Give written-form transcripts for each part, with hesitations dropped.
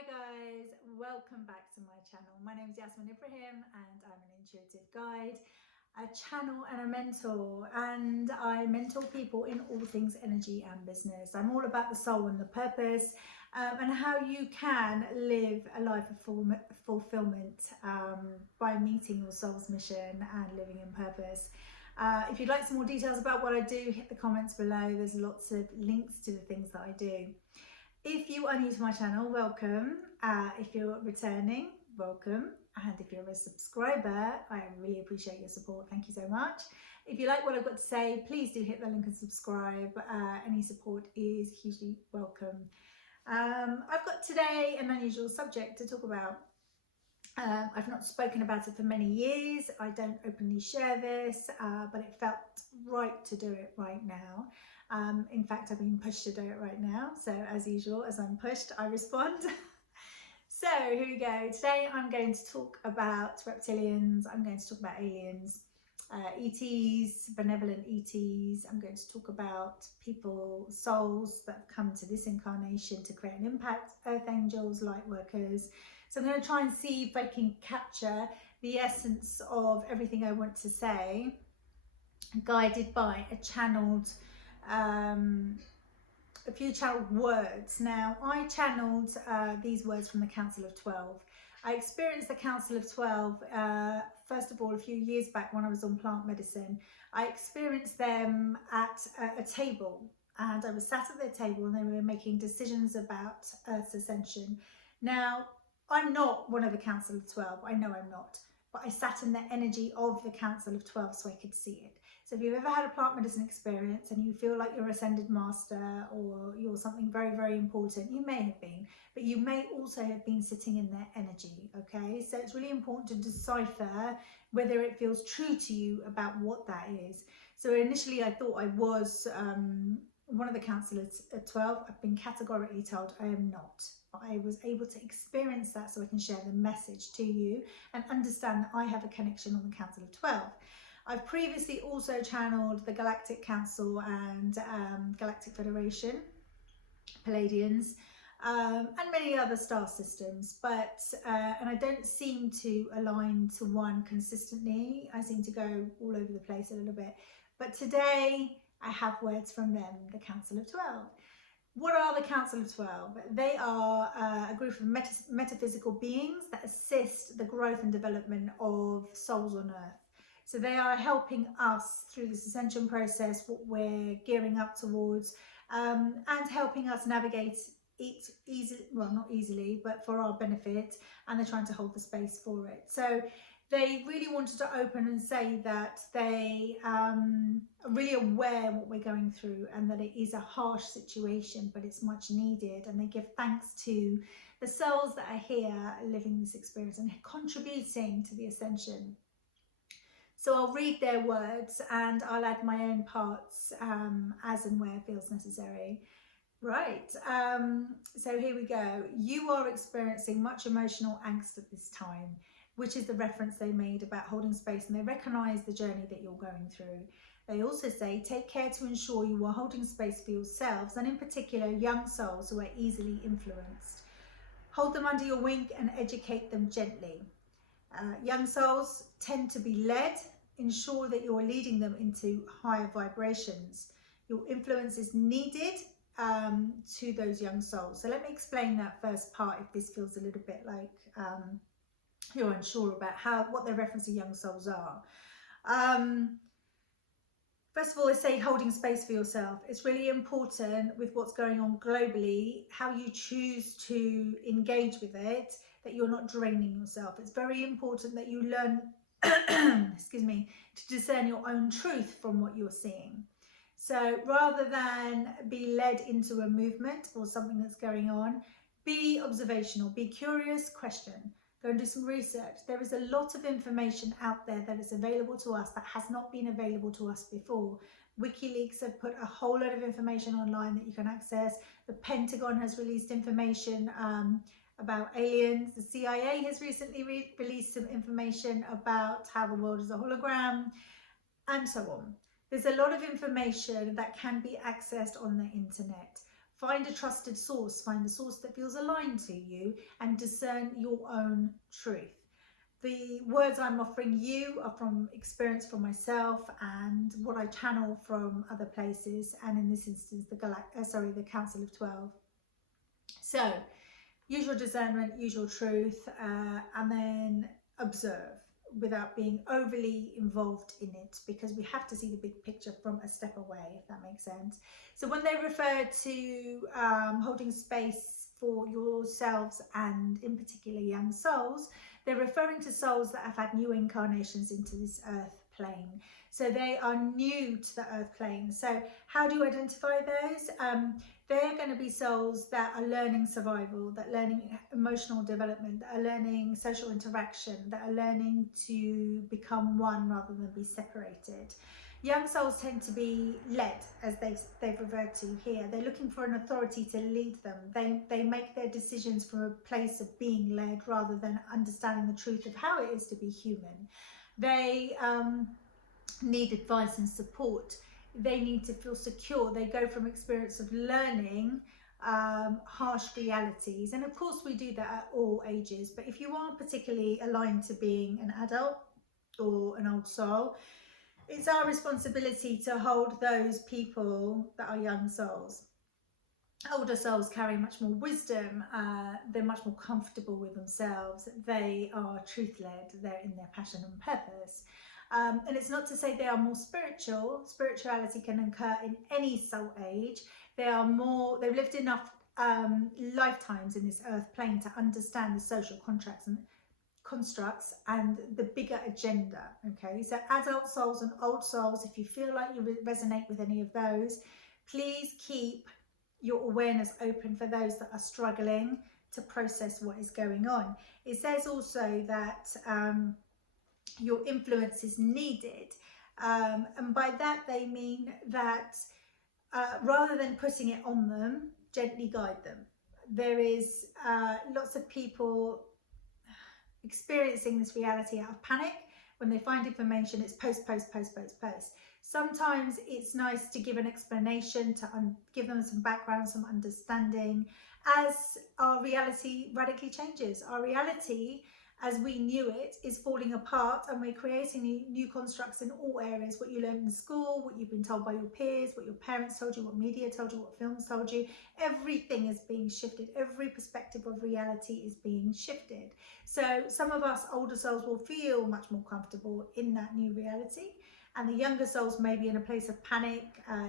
Hi guys, welcome back to my channel. My name is Yasmin Ibrahim and I'm an intuitive guide, a channel and a mentor, and I mentor people in all things energy and business. I'm all about the soul and the purpose and how you can live a life of fulfillment by meeting your soul's mission and living in purpose. If you'd like some more details about what I do, hit the comments below. There's lots of links to the things that I do. If you are new to my channel, welcome. If you're returning, welcome. And if you're a subscriber, I really appreciate your support. Thank you so much. If you like what I've got to say, please do hit the link and subscribe. Any support is hugely welcome. I've got today an unusual subject to talk about. I've not spoken about it for many years. I don't openly share this, but it felt right to do it right now. In fact, I've been pushed to do it right now. So as usual, as I'm pushed, I respond. So here we go. Today I'm going to talk about reptilians. I'm going to talk about aliens, ETs, benevolent ETs. I'm going to talk about people, souls that have come to this incarnation to create an impact, earth angels, light workers. So I'm going to try and see if I can capture the essence of everything I want to say, guided by a few channeled words. Now, I channeled these words from the Council of 12. I experienced the Council of 12, first of all, a few years back when I was on plant medicine. I experienced them at a table, and I was sat at their table and they were making decisions about Earth's ascension. Now, I'm not one of the Council of 12, I know I'm not, but I sat in the energy of the Council of 12 so I could see it. So if you've ever had a plant medicine experience and you feel like you're ascended master or you're something very, very important, you may have been, but you may also have been sitting in their energy, okay? So it's really important to decipher whether it feels true to you about what that is. So initially I thought I was one of the Council of 12. I've been categorically told I am not. I was able to experience that so I can share the message to you and understand that I have a connection on the Council of 12. I've previously also channeled the Galactic Council and Galactic Federation, Palladians, and many other star systems, but and I don't seem to align to one consistently. I seem to go all over the place a little bit, but today I have words from them, the Council of 12. What are the Council of 12? They are a group of metaphysical beings that assist the growth and development of souls on Earth. So they are helping us through this ascension process, what we're gearing up towards, and helping us navigate it easily, well, not easily, but for our benefit, and they're trying to hold the space for it. So they really wanted to open and say that they are really aware of what we're going through and that it is a harsh situation, but it's much needed. And they give thanks to the souls that are here living this experience and contributing to the ascension. So I'll read their words and I'll add my own parts as and where feels necessary. Right, so here we go. You are experiencing much emotional angst at this time, which is the reference they made about holding space, and they recognise the journey that you're going through. They also say, take care to ensure you are holding space for yourselves, and in particular, young souls who are easily influenced. Hold them under your wing and educate them gently. Young souls tend to be led. Ensure that you are leading them into higher vibrations. Your influence is needed to those young souls. So let me explain that first part if this feels a little bit like you're unsure about what the reference to young souls are. First of all, I say holding space for yourself. It's really important with what's going on globally, how you choose to engage with it, that you're not draining yourself. It's very important that you learn, excuse me, to discern your own truth from what you're seeing. So rather than be led into a movement or something that's going on, be observational, be curious, question. Go and do some research. There is a lot of information out there that is available to us that has not been available to us before. WikiLeaks have put a whole lot of information online that you can access. The Pentagon has released information about aliens. The CIA has recently released some information about how the world is a hologram, and so on. There's a lot of information that can be accessed on the internet. Find a trusted source, find a source that feels aligned to you, and discern your own truth. The words I'm offering you are from experience from myself and what I channel from other places, and in this instance, the Council of 12. So, use your discernment, use your truth, and then observe without being overly involved in it, because we have to see the big picture from a step away, if that makes sense. So when they refer to holding space for yourselves, and in particular young souls, they're referring to souls that have had new incarnations into this earth plane. So they are new to the earth plane. So how do you identify those? They're going to be souls that are learning survival, that are learning emotional development, that are learning social interaction, that are learning to become one rather than be separated. Young souls tend to be led, as they've referred to here. They're looking for an authority to lead them. They make their decisions from a place of being led rather than understanding the truth of how it is to be human. They need advice and support. They need to feel secure. They go from experience of learning harsh realities, and of course we do that at all ages, but if you are particularly aligned to being an adult or an old soul, it's our responsibility to hold those people that are young souls. Older souls carry much more wisdom, they're much more comfortable with themselves, they are truth-led, they're in their passion and purpose. And it's not to say they are more spiritual. Spirituality can occur in any soul age. They've lived enough lifetimes in this earth plane to understand the social contracts and constructs and the bigger agenda. Okay, so adult souls and old souls, if you feel like you resonate with any of those, please keep your awareness open for those that are struggling to process what is going on. It says also that your influence is needed, and by that they mean that rather than putting it on them, gently guide them. There is lots of people experiencing this reality out of panic. When they find information, it's post. Sometimes it's nice to give an explanation, to give them some background, some understanding, as our reality radically changes. Our reality, as we knew it, is falling apart, and we're creating new constructs in all areas. What you learned in school, what you've been told by your peers, what your parents told you, what media told you, what films told you, everything is being shifted. Every perspective of reality is being shifted. So some of us older souls will feel much more comfortable in that new reality, and the younger souls may be in a place of panic,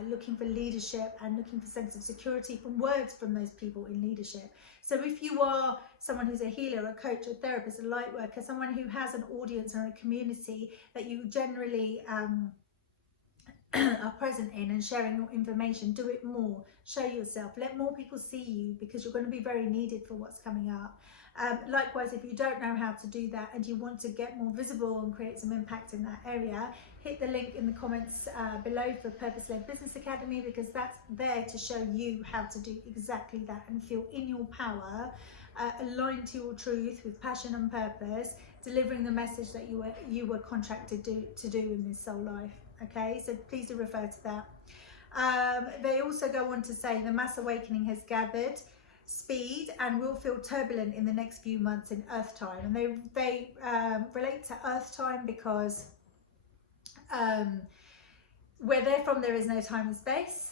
looking for leadership and looking for sense of security from words from those people in leadership. So if you are someone who's a healer, a coach, a therapist, a light worker, someone who has an audience or a community that you generally are present in and sharing your information, do it more. Show yourself. Let more people see you, because you're going to be very needed for what's coming up. Likewise, if you don't know how to do that and you want to get more visible and create some impact in that area, hit the link in the comments below for Purpose-Led Business Academy, because that's there to show you how to do exactly that and feel in your power, aligned to your truth with passion and purpose, delivering the message that you were contracted to do in this soul life. Okay, so please do refer to that. They also go on to say the mass awakening has gathered speed and will feel turbulent in the next few months in Earth time. And they relate to Earth time because where they're from, there is no time and space.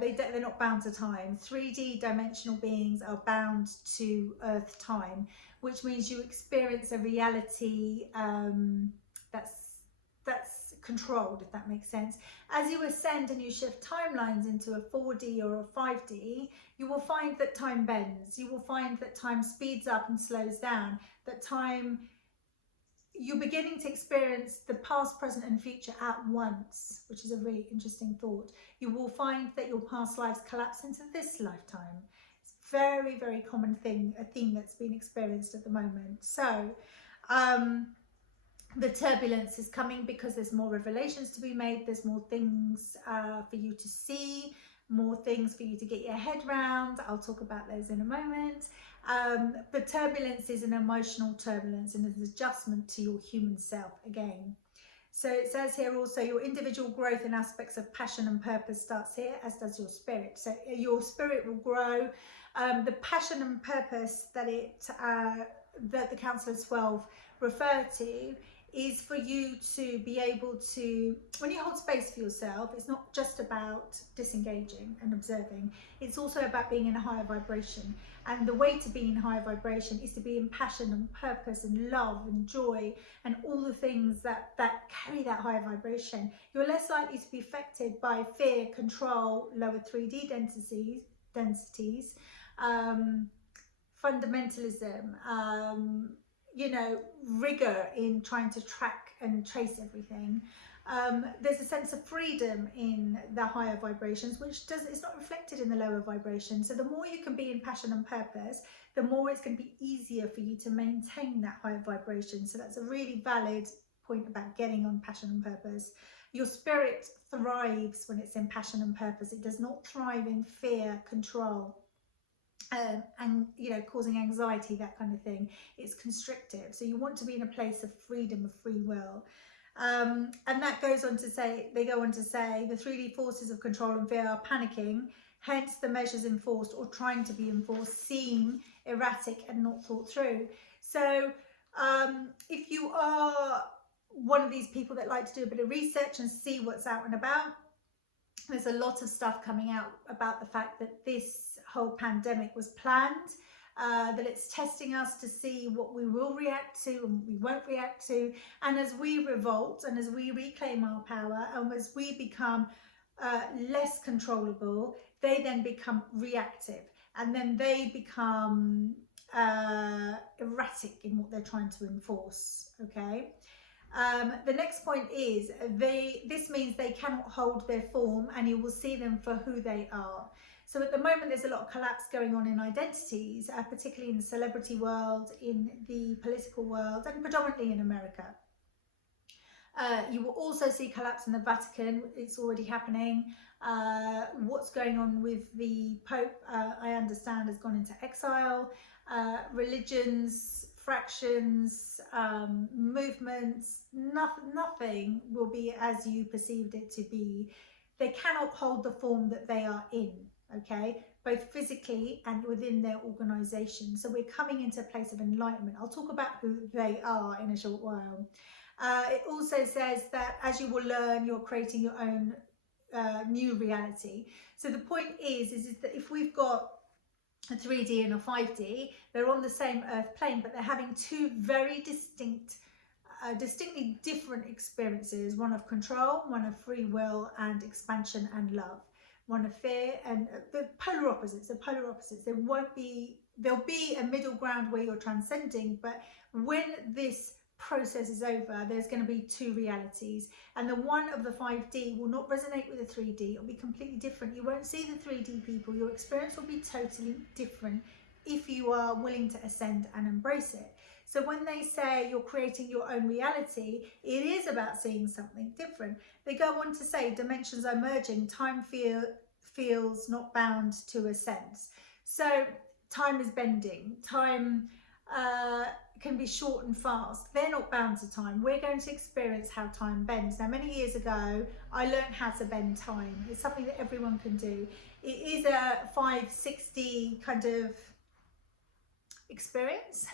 They're not bound to time. 3D dimensional beings are bound to Earth time, which means you experience a reality that's controlled, if that makes sense. As you ascend and you shift timelines into a 4D or a 5D, you will find that time bends. You will find that time speeds up and slows down. That time, you're beginning to experience the past, present and future at once, which is a really interesting thought. You will find that your past lives collapse into this lifetime. It's a very, very common thing, a theme that's been experienced at the moment. So the turbulence is coming because there's more revelations to be made. There's more things for you to see, more things for you to get your head round. I'll talk about those in a moment. But turbulence is an emotional turbulence and an adjustment to your human self again. So it says here also, your individual growth in aspects of passion and purpose starts here, as does your spirit. So your spirit will grow. The passion and purpose that that the Council of 12 refer to is for you to be able to, when you hold space for yourself, it's not just about disengaging and observing, it's also about being in a higher vibration. And the way to be in higher vibration is to be in passion and purpose and love and joy and all the things that carry that higher vibration. You're less likely to be affected by fear, control, lower 3D densities, fundamentalism, you know, rigor in trying to track and trace everything. There's a sense of freedom in the higher vibrations, which it's not reflected in the lower vibrations. So the more you can be in passion and purpose, the more it's going to be easier for you to maintain that higher vibration. So that's a really valid point about getting on passion and purpose. Your spirit thrives when it's in passion and purpose. It does not thrive in fear, control, and you know, causing anxiety, that kind of thing. It's constrictive. So you want to be in a place of freedom, of free will. And that goes on to say, they go on to say, the 3D forces of control and fear are panicking, hence the measures enforced or trying to be enforced seem erratic and not thought through. So if you are one of these people that like to do a bit of research and see what's out and about, there's a lot of stuff coming out about the fact that this whole pandemic was planned, that it's testing us to see what we will react to and we won't react to. And as we revolt and as we reclaim our power and as we become less controllable, they then become reactive, and then they become erratic in what they're trying to enforce. Okay. The next point is this means they cannot hold their form, and you will see them for who they are. So at the moment, there's a lot of collapse going on in identities, particularly in the celebrity world, in the political world, and predominantly in America. You will also see collapse in the Vatican. It's already happening. What's going on with the Pope, I understand, has gone into exile. Religions, fractions, movements, nothing will be as you perceived it to be. They cannot hold the form that they are in, okay, both physically and within their organization. So we're coming into a place of enlightenment. I'll talk about who they are in a short while. It also says that as you will learn, you're creating your own new reality. So the point is that if we've got a 3D and a 5D, they're on the same earth plane, but they're having two very distinctly different experiences, one of control, one of free will and expansion and love, one of fear, and the polar opposites. There'll be a middle ground where you're transcending, but when this process is over, there's going to be two realities, and the one of the 5D will not resonate with the 3D. It'll be completely different. You won't see the 3D people. Your experience will be totally different if you are willing to ascend and embrace it. So when they say you're creating your own reality, it is about seeing something different. They go on to say dimensions are merging, time feels not bound to a sense. So time is bending, time can be short and fast. They're not bound to time. We're going to experience how time bends. Now, many years ago, I learned how to bend time. It's something that everyone can do. It is a 560 kind of experience.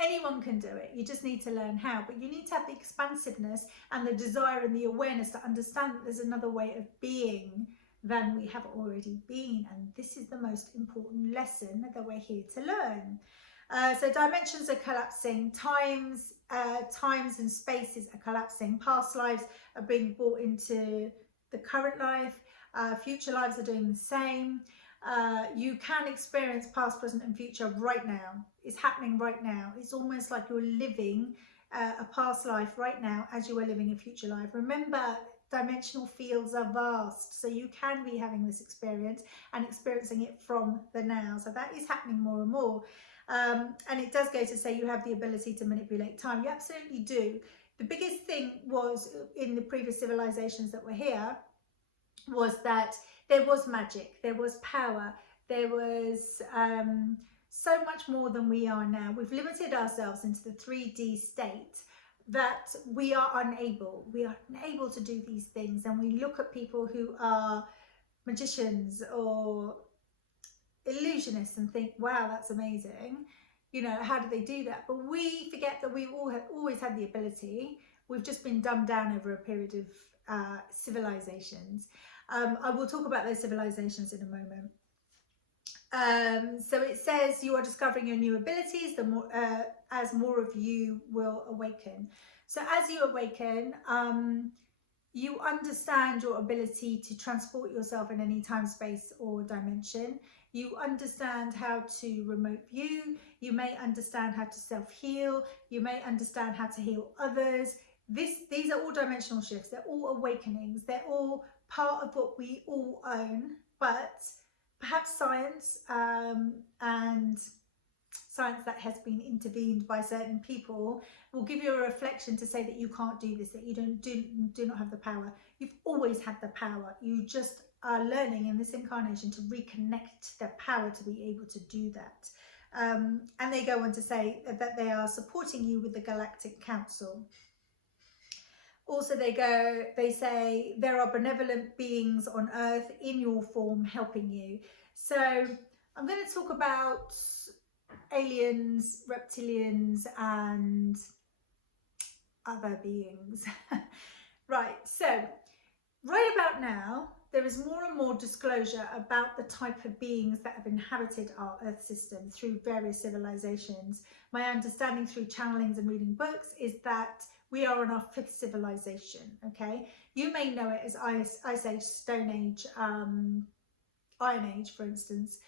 Anyone can do it. You just need to learn how, but you need to have the expansiveness and the desire and the awareness to understand that there's another way of being than we have already been. And this is the most important lesson that we're here to learn. So dimensions are collapsing, times and spaces are collapsing, past lives are being brought into the current life, future lives are doing the same. You can experience past, present and future right now. It's happening right now. It's almost like you're living a past life right now as you are living a future life. Remember, dimensional fields are vast, so you can be having this experience and experiencing it from the now. So that is happening more and more. And it does go to say you have the ability to manipulate time. You absolutely do. The biggest thing was in the previous civilizations that were here was that there was magic, there was power, there was so much more than we are now. We've limited ourselves into the 3D state. that we are unable to do these things, and we look at people who are magicians or illusionists and think, wow, that's amazing, you know, how do they do that? But we forget that we all have always had the ability. We've just been dumbed down over a period of civilizations. I will talk about those civilizations in a moment. So it says you are discovering your new abilities the more as more of you will awaken. So as you awaken, you understand your ability to transport yourself in any time, space, or dimension. You understand how to remote view. You may understand how to self-heal. You may understand how to heal others. These are all dimensional shifts. They're all awakenings. They're all part of what we all own, but perhaps science and science that has been intervened by certain people will give you a reflection to say that you can't do this, that you do not have the power. You've always had the power. You just are learning in this incarnation to reconnect the power to be able to do that. And they go on to say that they are supporting you with the Galactic Council. Also, they say there are benevolent beings on Earth in your form helping you. So I'm going to talk about aliens, reptilians, and other beings. Right, so right about now, there is more and more disclosure about the type of beings that have inhabited our Earth system through various civilizations. My understanding through channelings and reading books is that we are in our 5th civilization, okay? You may know it as Ice Age, Stone Age, Iron Age, for instance.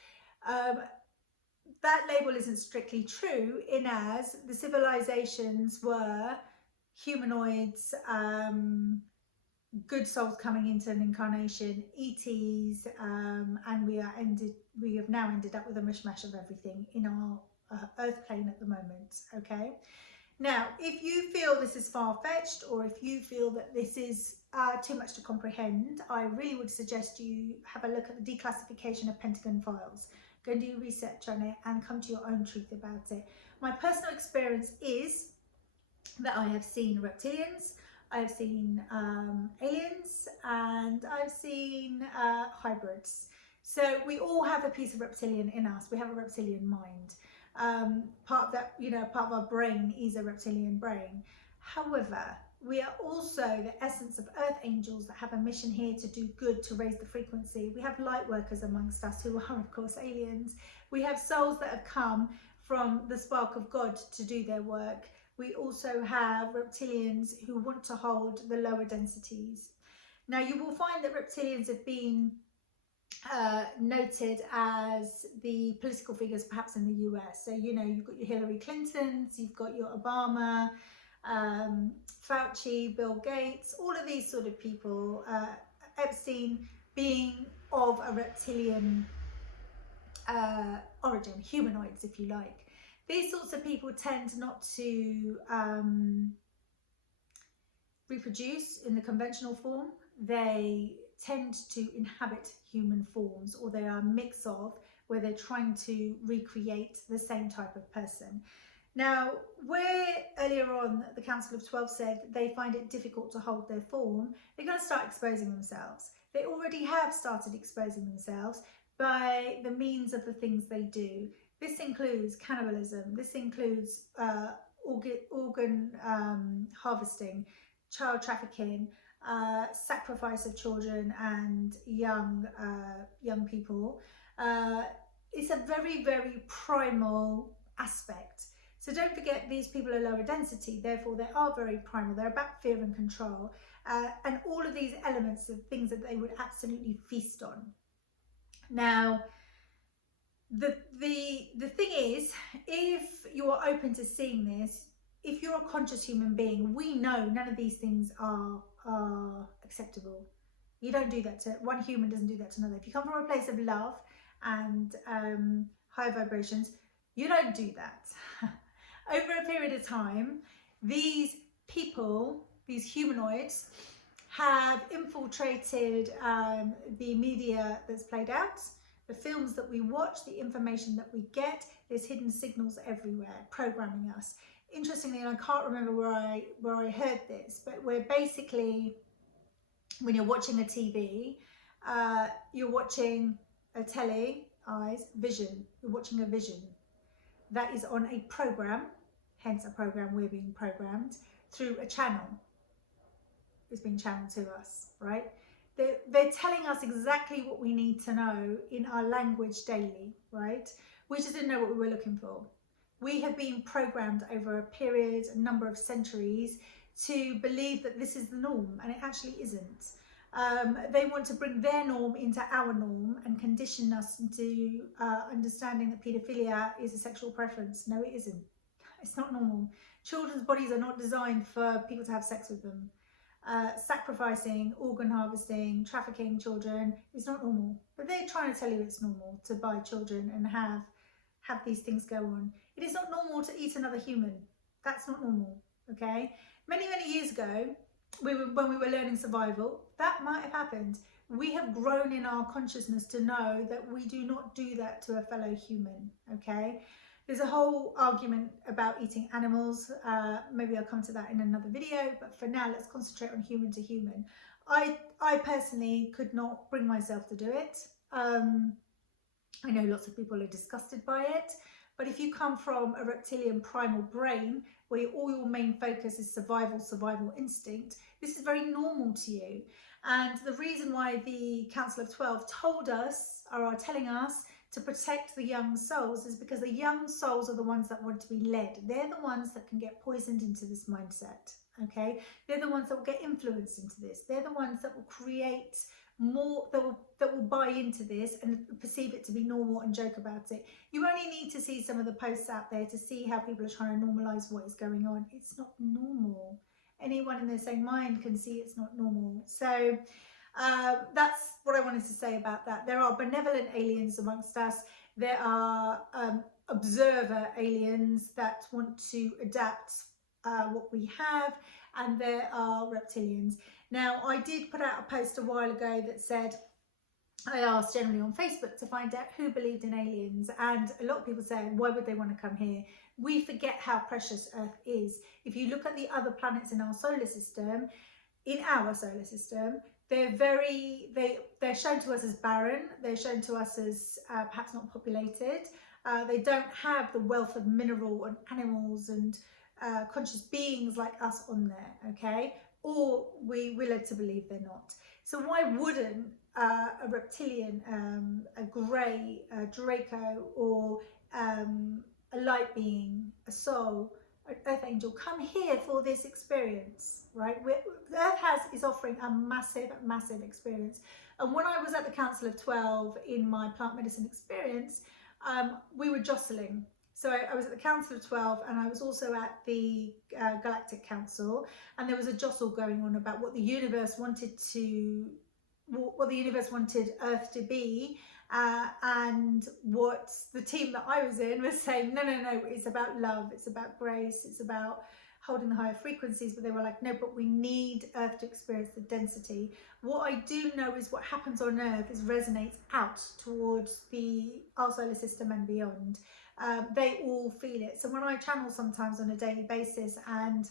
That label isn't strictly true, in as the civilizations were humanoids, good souls coming into an incarnation, ETs, and we have now ended up with a mishmash of everything in our Earth plane at the moment, okay? Now, if you feel this is far-fetched, or if you feel that this is too much to comprehend, I really would suggest you have a look at the declassification of Pentagon files. Go and do research on it and come to your own truth about it. My personal experience is that I have seen reptilians, I've seen aliens, and I've seen hybrids. So we all have a piece of reptilian in us. We have a reptilian mind. Part of that, you know, part of our brain is a reptilian brain. However, we are also the essence of earth angels that have a mission here to do good, to raise the frequency. We have light workers amongst us who are, of course, aliens. We have souls that have come from the spark of God to do their work. We also have reptilians who want to hold the lower densities. Now, you will find that reptilians have been noted as the political figures perhaps in the US. So, you know, you've got your Hillary Clintons, you've got your Obama, Fauci, Bill Gates, all of these sort of people, Epstein being of a reptilian origin, humanoids if you like. These sorts of people tend not to reproduce in the conventional form. They tend to inhabit human forms, or they are a mix of, where they're trying to recreate the same type of person. Now, where earlier on the Council of 12 said they find it difficult to hold their form, they're going to start exposing themselves. They already have started exposing themselves by the means of the things they do. This includes cannibalism, this includes organ harvesting, child trafficking, sacrifice of children and young people. It's a very, very primal aspect. So don't forget, these people are lower density, therefore they are very primal. They're about fear and control, and all of these elements of things that they would absolutely feast on. Now, the thing is, if you are open to seeing this, if you're a conscious human being, we know none of these things are acceptable. You don't do that to one human, doesn't do that to another. If you come from a place of love and high vibrations, you don't do that. Over a period of time, these people, these humanoids, have infiltrated the media that's played out, the films that we watch, the information that we get. There's hidden signals everywhere programming us. interestingly, and I can't remember where I heard this, but we're basically, when you're watching a TV, you're watching a telly, eyes, vision. You're watching a vision that is on a program, hence a program, we're being programmed through a channel. It's being channeled to us, right? They're telling us exactly what we need to know in our language daily, right? We just didn't know what we were looking for. We have been programmed over a period, a number of centuries, to believe that this is the norm, and it actually isn't. They want to bring their norm into our norm and condition us into understanding that paedophilia is a sexual preference. No, it isn't. It's not normal. Children's bodies are not designed for people to have sex with them. Sacrificing, organ harvesting, trafficking children is not normal. But they're trying to tell you it's normal to buy children and have these things go on. It is not normal to eat another human. That's not normal, okay? Many, many years ago, when we were learning survival, that might have happened. We have grown in our consciousness to know that we do not do that to a fellow human, okay? There's a whole argument about eating animals. Maybe I'll come to that in another video, but for now, let's concentrate on human to human. I personally could not bring myself to do it. I know lots of people are disgusted by it, but if you come from a reptilian primal brain, where all your main focus is survival instinct, this is very normal to you. And the reason why the Council of 12 told us, or are telling us, to protect the young souls is because the young souls are the ones that want to be led. They're the ones that can get poisoned into this mindset, okay? They're the ones that will get influenced into this. They're the ones that will create more, that will buy into this and perceive it to be normal and joke about it. You only need to see some of the posts out there to see how people are trying to normalize what is going on. It's not normal. Anyone in their sane mind can see it's not normal. So that's what I wanted to say about that. There are benevolent aliens amongst us. There are observer aliens that want to adapt what we have, and there are reptilians. Now, I did put out a post a while ago that said, I asked generally on Facebook to find out who believed in aliens, and a lot of people said, why would they want to come here? We forget how precious Earth is. If you look at the other planets in our solar system, they're shown to us as barren. They're shown to us as perhaps not populated. They don't have the wealth of mineral and animals and conscious beings like us on there, okay? Or we're led to believe they're not. So why wouldn't a reptilian, a grey, a Draco, or a light being, a soul, an earth angel come here for this experience, right? Earth is offering a massive experience. And when I was at the Council of 12 in my plant medicine experience, we were jostling. So I was at the Council of 12, and I was also at the Galactic Council, and there was a jostle going on about what the universe wanted Earth to be, and what the team that I was in was saying, no, it's about love, it's about grace, it's about holding the higher frequencies. But they were like, no, but we need Earth to experience the density. What I do know is what happens on Earth resonates out towards our solar system and beyond. They all feel it. So when I channel sometimes on a daily basis, and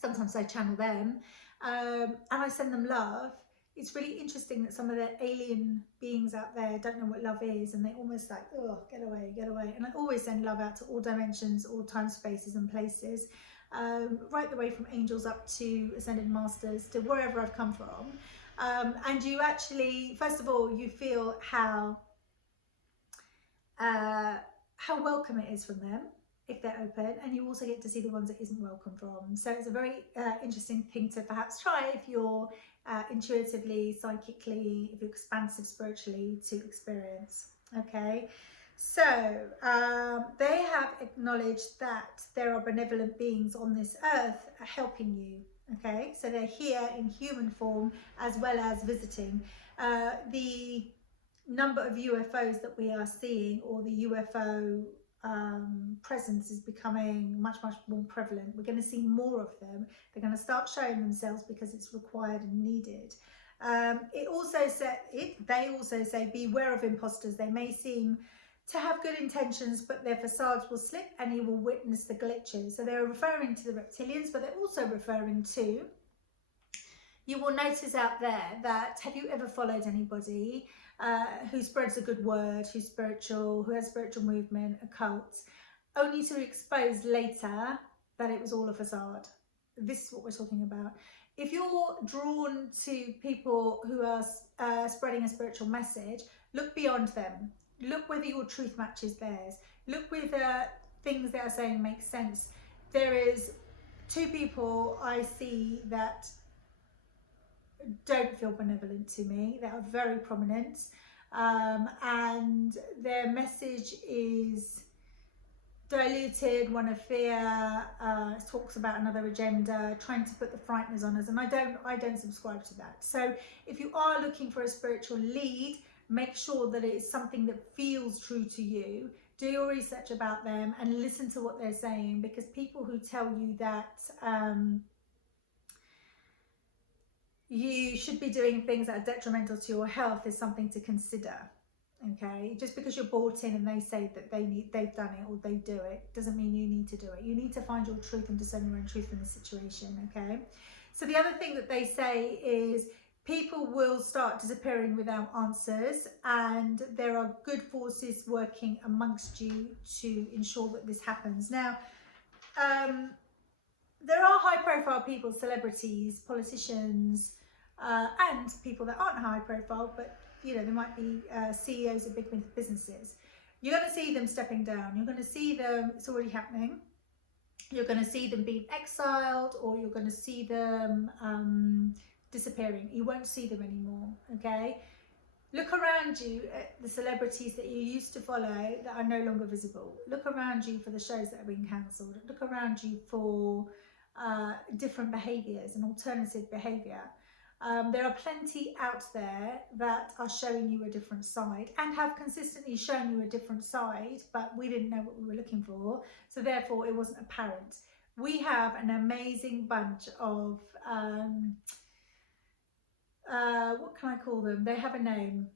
sometimes I channel them, and I send them love, it's really interesting that some of the alien beings out there don't know what love is, and they almost like, oh, get away. And I always send love out to all dimensions, all time spaces and places, right the way from angels up to ascended masters to wherever I've come from. And you actually, first of all, you feel how welcome it is from them if they're open, and you also get to see the ones it isn't welcome from. So it's a very interesting thing to perhaps try if you're intuitively, psychically, if you're expansive spiritually, to experience. Okay, so they have acknowledged that there are benevolent beings on this earth helping you. Okay, so they're here in human form as well as visiting. The number of UFOs that we are seeing, or the UFO presence, is becoming much more prevalent. We're going to see more of them. They're going to start showing themselves because it's required and needed. They also say beware of imposters. They may seem to have good intentions, but their facades will slip and you will witness the glitches. So they're referring to the reptilians, but they're also referring to, you will notice out there that, have you ever followed anybody who spreads a good word, who's spiritual, who has spiritual movement, a cult, only to expose later that it was all a facade? This is what we're talking about. If you're drawn to people who are spreading a spiritual message, look beyond them. Look whether your truth matches theirs. Look whether things they are saying make sense. There is two people I see that don't feel benevolent to me. They are very prominent, and their message is diluted, one of fear, talks about another agenda, trying to put the frighteners on us, and I don't subscribe to that. So if you are looking for a spiritual lead, make sure that it is something that feels true to you. Do your research about them and listen to what they're saying, because people who tell you that you should be doing things that are detrimental to your health is something to consider. Okay, just because you're bought in and they say that they've done it or they do it, doesn't mean you need to do it. You need to find your truth and discern your own truth in the situation. Okay, so the other thing that they say is people will start disappearing without answers, and there are good forces working amongst you to ensure that this happens. Now, there are high profile people, celebrities, politicians, and people that aren't high profile, but you know, there might be CEOs of big businesses. You're going to see them stepping down. You're going to see them, it's already happening. You're going to see them being exiled, or you're going to see them disappearing. You won't see them anymore, okay? Look around you at the celebrities that you used to follow that are no longer visible. Look around you for the shows that are being cancelled. Look around you for different behaviours and alternative behaviour. There are plenty out there that are showing you a different side and have consistently shown you a different side, but we didn't know what we were looking for, so therefore it wasn't apparent. We have an amazing bunch of, what can I call them? They have a name.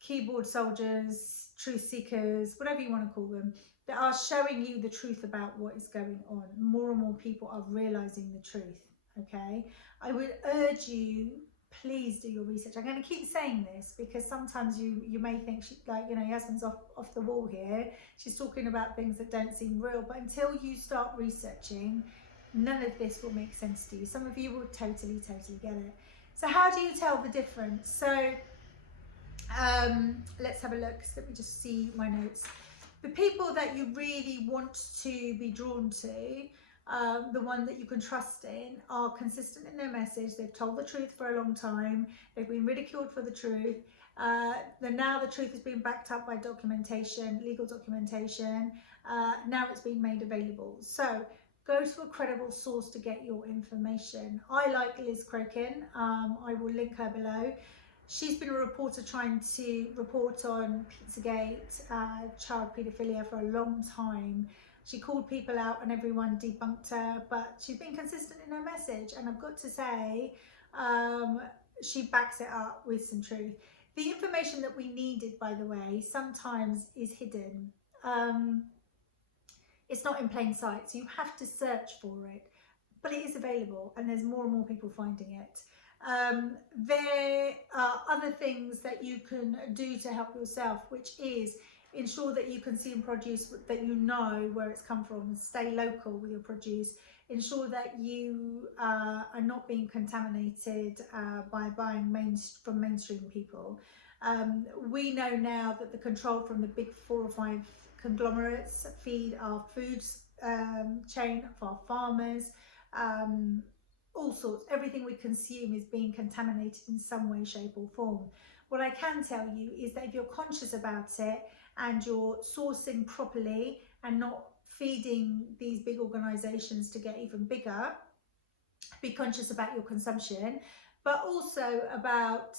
Keyboard soldiers, truth seekers, whatever you want to call them, that are showing you the truth about what is going on. More and more people are realising the truth. Okay, I would urge you, please do your research. I'm going to keep saying this because sometimes you may think Yasmin's off the wall here. She's talking about things that don't seem real, but until you start researching, none of this will make sense to you. Some of you will totally get it. So how do you tell the difference? So let's have a look. So let me just see my notes. The people that you really want to be drawn to, the one that you can trust in, are consistent in their message. They've told the truth for a long time. They've been ridiculed for the truth. Now the truth has been backed up by documentation, legal documentation. Now it's been made available. So go to a credible source to get your information. I like Liz Crokin. I will link her below. She's been a reporter trying to report on Pizzagate, child paedophilia for a long time. She called people out and everyone debunked her, but she's been consistent in her message, and I've got to say, she backs it up with some truth. The information that we needed, by the way, sometimes is hidden. It's not in plain sight, so you have to search for it, but it is available, and there's more and more people finding it. There are other things that you can do to help yourself, which is ensure that you consume produce that you know where it's come from. Stay local with your produce. Ensure that you are not being contaminated by buying from mainstream people. We know now that the control from the big 4 or 5 conglomerates feed our food chain of our farmers. All sorts, everything we consume is being contaminated in some way, shape or form. What I can tell you is that if you're conscious about it and you're sourcing properly and not feeding these big organisations to get even bigger, be conscious about your consumption, but also about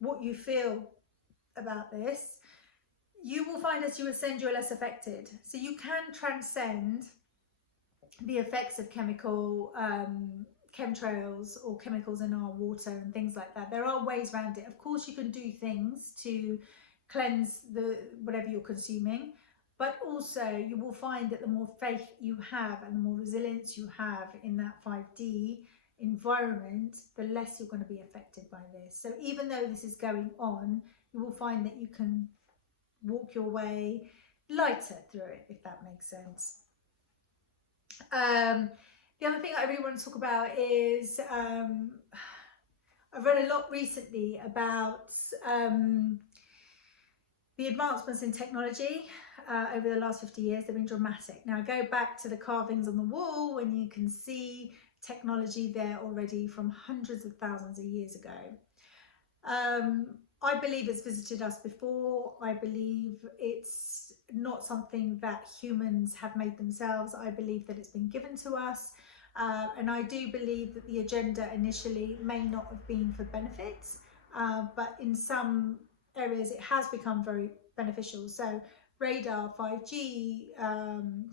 what you feel about this. You will find as you ascend, you're less affected. So you can transcend the effects of chemtrails or chemicals in our water and things like that. There are ways around it. Of course, you can do things to cleanse the whatever you're consuming. But also you will find that the more faith you have and the more resilience you have in that 5D environment, the less you're going to be affected by this. So even though this is going on, you will find that you can walk your way lighter through it, if that makes sense. The other thing I really want to talk about is I've read a lot recently about the advancements in technology over the last 50 years. They've been dramatic. Now, go back to the carvings on the wall when you can see technology there already from hundreds of thousands of years ago. I believe it's visited us before. I believe it's not something that humans have made themselves. I believe that it's been given to us. And I do believe that the agenda initially may not have been for benefits, but in some areas it has become very beneficial. So radar, 5G,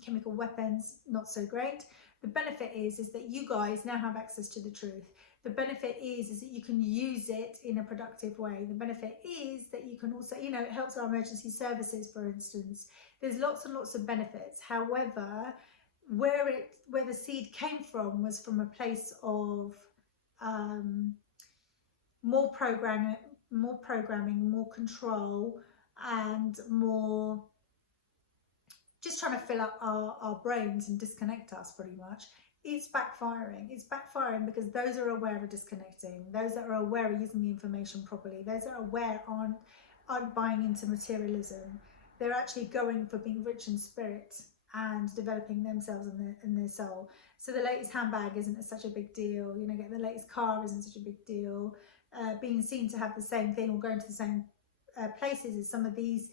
chemical weapons, not so great. The benefit is that you guys now have access to the truth. The benefit is that you can use it in a productive way. The benefit is that you can also, it helps our emergency services, for instance. There's lots and lots of benefits. However, where the seed came from was from a place of more programming, more control, and more just trying to fill up our brains and disconnect us pretty much. It's backfiring. It's backfiring because those are aware of disconnecting, those that are aware of using the information properly, those that are aware aren't buying into materialism. They're actually going for being rich in spirit and developing themselves and their soul. So the latest handbag isn't such a big deal. Getting the latest car isn't such a big deal. Being seen to have the same thing or going to the same places as some of these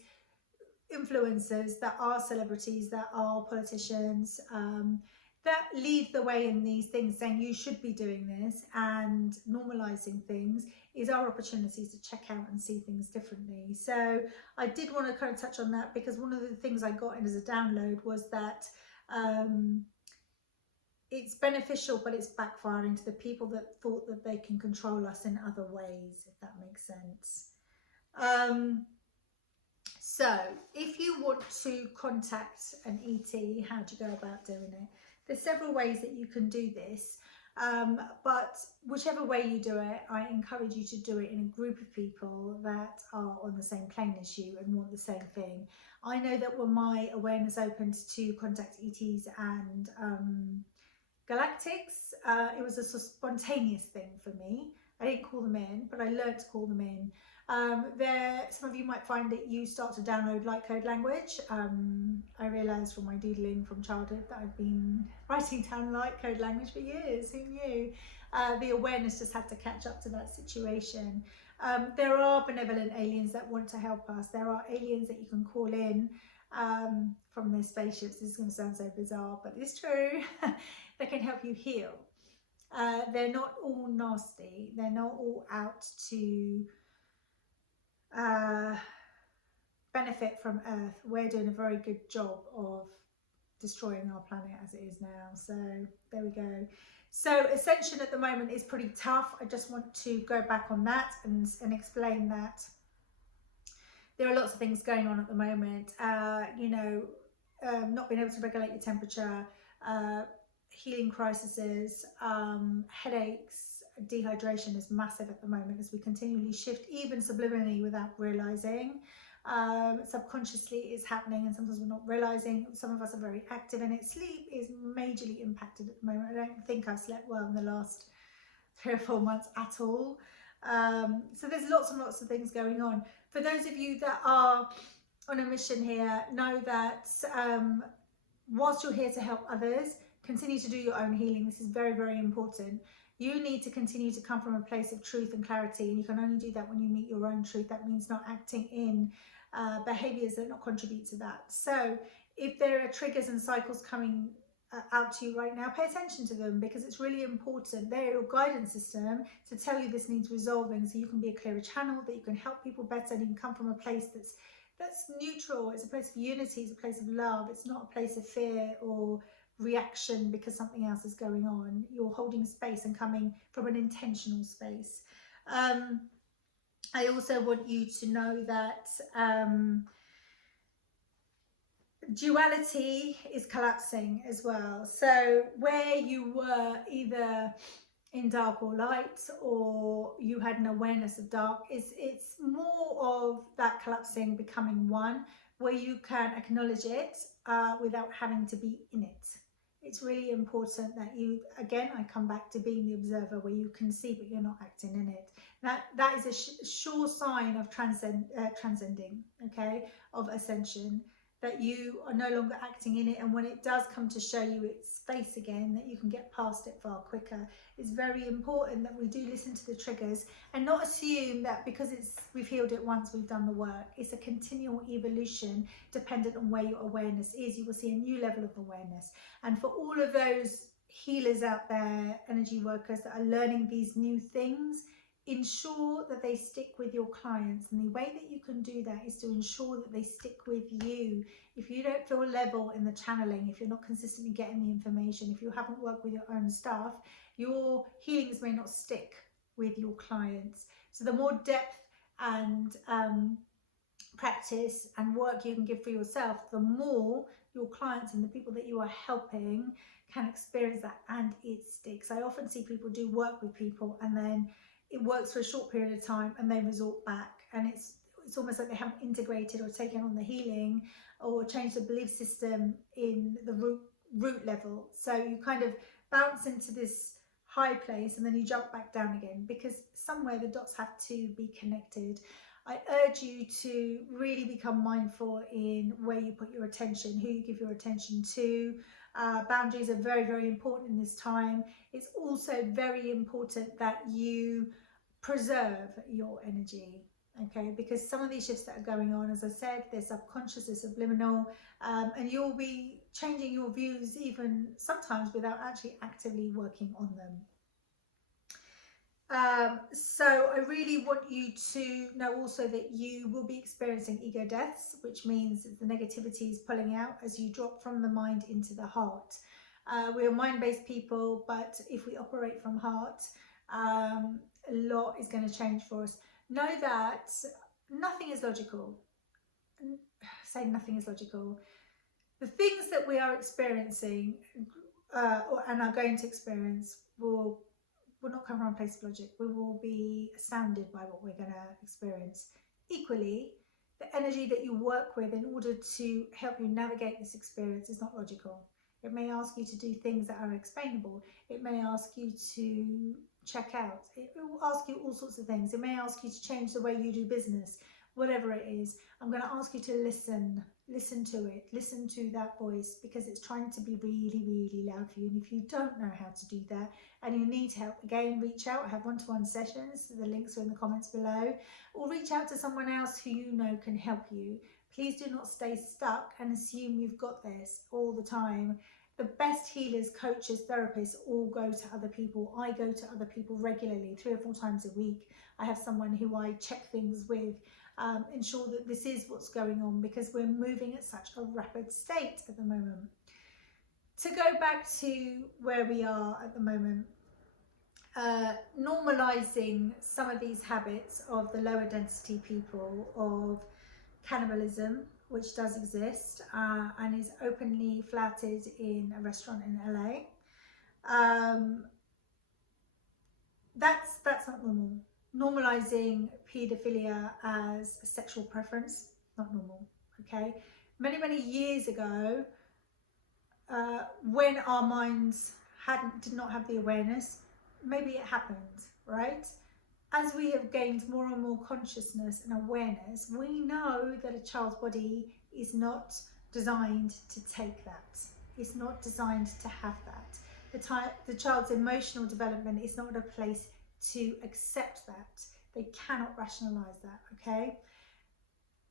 influencers that are celebrities, that are politicians, that lead the way in these things, saying you should be doing this and normalizing things, is our opportunities to check out and see things differently. So I did want to kind of touch on that, because one of the things I got in as a download was that it's beneficial, but it's backfiring to the people that thought that they can control us in other ways, if that makes sense. So if you want to contact an ET, how do you go about doing it? There's several ways that you can do this, but whichever way you do it, I encourage you to do it in a group of people that are on the same plane as you and want the same thing. I know that when my awareness opened to contact ETs and galactics, it was a spontaneous thing for me. I didn't call them in, but I learned to call them in. Some of you might find that you start to download light code language. I realised from my doodling from childhood that I've been writing down light code language for years. Who knew? The awareness just had to catch up to that situation. There are benevolent aliens that want to help us. There are aliens that you can call in from their spaceships. This is going to sound so bizarre, but it's true. They can help you heal. They're not all nasty. They're not all out to benefit from Earth. We're doing a very good job of destroying our planet as it is now. So there we go. So ascension at the moment is pretty tough. I just want to go back on that and explain that there are lots of things going on at the moment. Not being able to regulate your temperature, healing crises, headaches, dehydration is massive at the moment as we continually shift, even subliminally without realizing. Subconsciously it's happening, and sometimes we're not realizing. Some of us are very active in it. Sleep is majorly impacted at the moment. I don't think I've slept well in the last 3 or 4 months at all. So there's lots and lots of things going on. For those of you that are on a mission here, know that whilst you're here to help others, continue to do your own healing. This is very, very important. You need to continue to come from a place of truth and clarity, and you can only do that when you meet your own truth. That means not acting in behaviours that not contribute to that. So if there are triggers and cycles coming out to you right now, pay attention to them, because it's really important. They're your guidance system to tell you this needs resolving, so you can be a clearer channel, that you can help people better, and you can come from a place that's neutral. It's a place of unity, it's a place of love. It's not a place of fear or reaction because something else is going on. You're holding space and coming from an intentional space. I also want you to know that duality is collapsing as well. So where you were either in dark or light, or you had an awareness of dark, it's more of that collapsing, becoming one, where you can acknowledge it without having to be in it. It's really important that you, again, I come back to being the observer, where you can see but you're not acting in it. That is a sure sign of transcending, okay, of ascension, that you are no longer acting in it, and when it does come to show you its face again, that you can get past it far quicker. It's very important that we do listen to the triggers and not assume that because we've healed it once, we've done the work. It's a continual evolution dependent on where your awareness is. You will see a new level of awareness. And for all of those healers out there, energy workers that are learning these new things, ensure that they stick with your clients. And the way that you can do that is to ensure that they stick with you. If you don't feel level in the channeling, if you're not consistently getting the information, if you haven't worked with your own stuff, your healings may not stick with your clients. So the more depth and practice and work you can give for yourself, the more your clients and the people that you are helping can experience that, and it sticks. I often see people do work with people and then it works for a short period of time and they resort back, and it's almost like they haven't integrated or taken on the healing or changed the belief system in the root level. So you kind of bounce into this high place and then you jump back down again, because somewhere the dots have to be connected. I urge you to really become mindful in where you put your attention, who you give your attention to. Boundaries are very, very important in this time. It's also very important that you preserve your energy, okay? Because some of these shifts that are going on, as I said, they're subconscious, they're subliminal, and you'll be changing your views even sometimes without actually actively working on them. So I really want you to know also that you will be experiencing ego deaths, which means the negativity is pulling out as you drop from the mind into the heart. We're mind-based people, but if we operate from heart, a lot is going to change for us. Know that nothing is logical. Say nothing is logical. The things that we are experiencing and are going to experience will not come from a place of logic. We will be astounded by what we're going to experience. Equally, the energy that you work with in order to help you navigate this experience is not logical. It may ask you to do things that are unexplainable. It may ask you to check out. It will ask you all sorts of things. It may ask you to change the way you do business. Whatever it is, I'm going to ask you to listen to it, listen to that voice, because it's trying to be really, really loud for you. And if you don't know how to do that and you need help, again, reach out. I have one-to-one sessions. The links are in the comments below, or reach out to someone else who you know can help you. Please do not stay stuck and assume you've got this all the time. The best healers, coaches, therapists all go to other people. I go to other people regularly, 3 or 4 times a week. I have someone who I check things with, ensure that this is what's going on, because we're moving at such a rapid state at the moment. To go back to where we are at the moment, normalizing some of these habits of the lower density people, of cannibalism, which does exist and is openly flouted in a restaurant in LA. That's not normal. Normalizing paedophilia as a sexual preference, not normal, okay? Many, many years ago, when our minds did not have the awareness, maybe it happened, right? As we have gained more and more consciousness and awareness, we know that a child's body is not designed to take that. It's not designed to have that. The child's emotional development is not at a place to accept that. They cannot rationalize that, okay?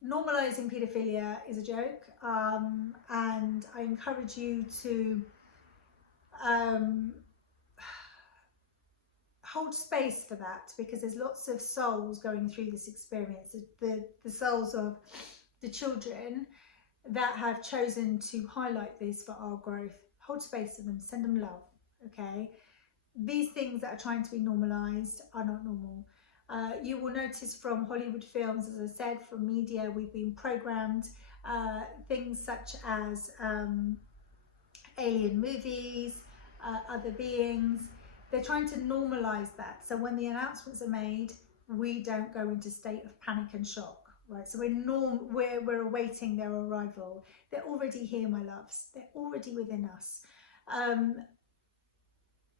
Normalizing paedophilia is a joke, and I encourage you to hold space for that, because there's lots of souls going through this experience, the souls of the children that have chosen to highlight this for our growth. Hold space for them, send them love, okay? These things that are trying to be normalized are not normal. You will notice from Hollywood films, as I said, from media, we've been programmed things such as alien movies, other beings. They're trying to normalize that. So when the announcements are made, we don't go into state of panic and shock, right? So we're awaiting their arrival. They're already here, my loves. They're already within us.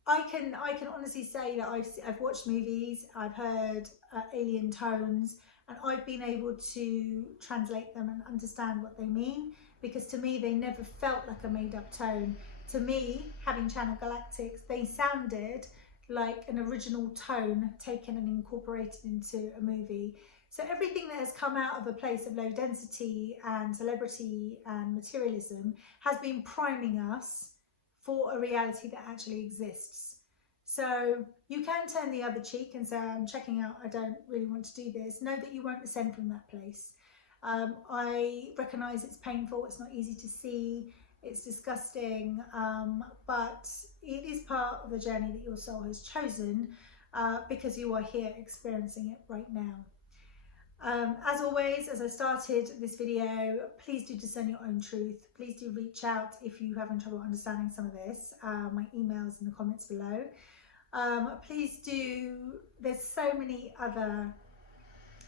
I can honestly say that I've watched movies, I've heard alien tones, and I've been able to translate them and understand what they mean, because to me they never felt like a made-up tone. To me, having channeled Galactics, they sounded like an original tone taken and incorporated into a movie. So everything that has come out of a place of low density and celebrity and materialism has been priming us for a reality that actually exists. So you can turn the other cheek and say, I'm checking out, I don't really want to do this. Know that you won't ascend from that place. I recognise it's painful, it's not easy to see, it's disgusting, but it is part of the journey that your soul has chosen, because you are here experiencing it right now. As always, as I started this video, please do discern your own truth. Please do reach out if you are having trouble understanding some of this. My email's in the comments below. Please do, there's so many other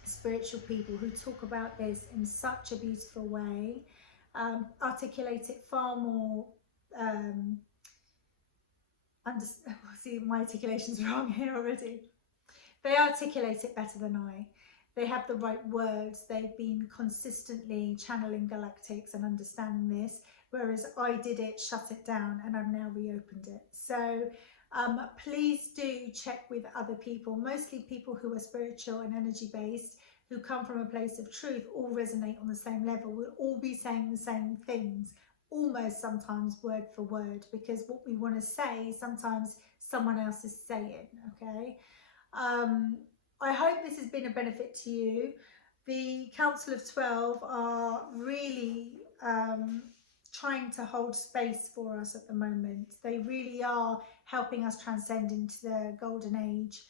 spiritual people who talk about this in such a beautiful way, articulate it far more, see, my articulation's wrong here already. They articulate it better than I. They have the right words. They've been consistently channeling Galactics and understanding this, whereas I did it, shut it down, and I've now reopened it. So please do check with other people, mostly people who are spiritual and energy based, who come from a place of truth, all resonate on the same level. We'll all be saying the same things, almost sometimes word for word, because what we want to say, sometimes someone else is saying, okay? I hope this has been a benefit to you. The Council of 12 are really trying to hold space for us at the moment. They really are helping us transcend into the golden age,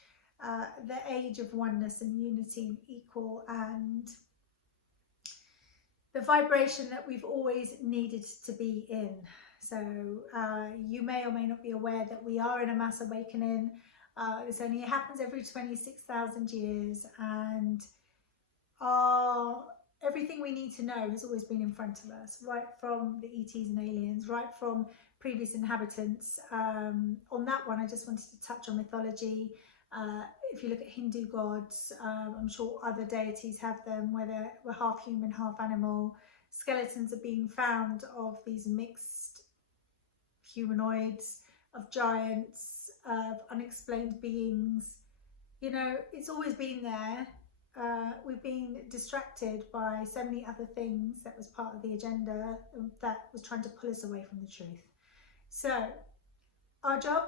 the age of oneness and unity and equal, and the vibration that we've always needed to be in. So you may or may not be aware that we are in a mass awakening. This only happens every 26,000 years, and everything we need to know has always been in front of us, right from the ETs and aliens, right from previous inhabitants. On that one, I just wanted to touch on mythology. If you look at Hindu gods, I'm sure other deities have them, where we're half human, half animal. Skeletons are being found of these mixed humanoids, of giants, of unexplained beings. You know, it's always been there. We've been distracted by so many other things that was part of the agenda that was trying to pull us away from the truth. So our job,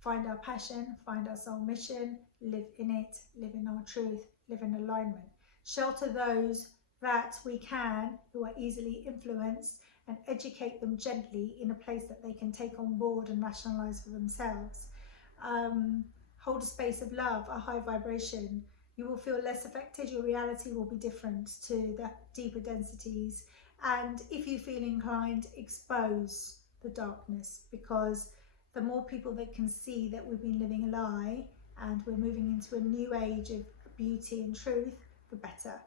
find our passion, find our soul mission, live in it, live in our truth, live in alignment. Shelter those that we can, who are easily influenced, and educate them gently in a place that they can take on board and rationalize for themselves. Hold a space of love, a high vibration. You will feel less affected, your reality will be different to the deeper densities. And if you feel inclined, expose the darkness, because the more people that can see that we've been living a lie and we're moving into a new age of beauty and truth, the better.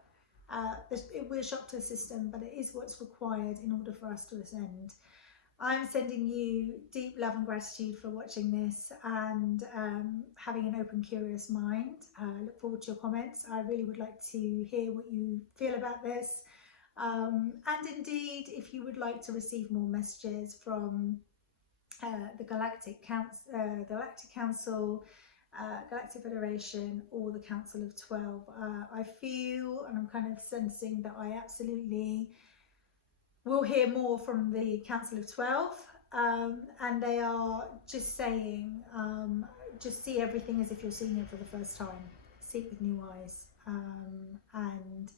It will shock to the system, but it is what's required in order for us to ascend. I'm sending you deep love and gratitude for watching this and having an open, curious mind. I look forward to your comments. I really would like to hear what you feel about this. And indeed, if you would like to receive more messages from the Galactic Council, Galactic Federation, or the Council of 12, I feel, and I'm kind of sensing, that I absolutely will hear more from the Council of 12, and they are just saying, just see everything as if you're seeing it for the first time. See it with new eyes, and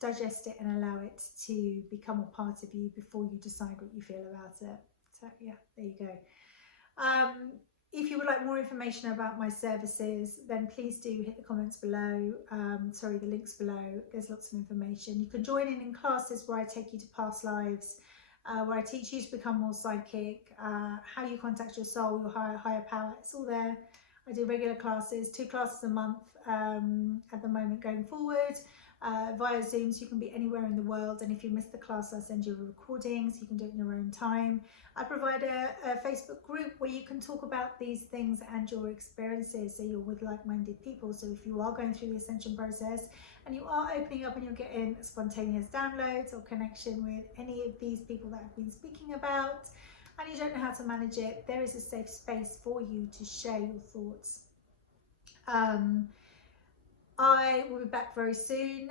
digest it and allow it to become a part of you before you decide what you feel about it. So yeah, there you go. if you would like more information about my services, then please do hit the comments below, the links below. There's lots of information. You can join in classes where I take you to past lives, where I teach you to become more psychic, how you contact your soul, your higher power. It's all there. I do regular classes, 2 classes a month at the moment going forward. Via Zoom, so you can be anywhere in the world, and if you miss the class, I'll send you a recording so you can do it in your own time. I provide a Facebook group where you can talk about these things and your experiences, so you're with like-minded people. So if you are going through the ascension process and you are opening up and you're getting spontaneous downloads or connection with any of these people that I've been speaking about, and you don't know how to manage it, there is a safe space for you to share your thoughts. I will be back very soon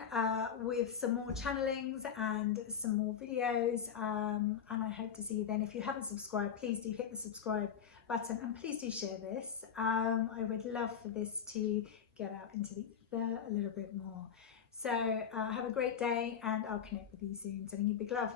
with some more channelings and some more videos, and I hope to see you then. If you haven't subscribed, please do hit the subscribe button, and please do share this. I would love for this to get out into the ether a little bit more. So have a great day, and I'll connect with you soon. Sending you big love.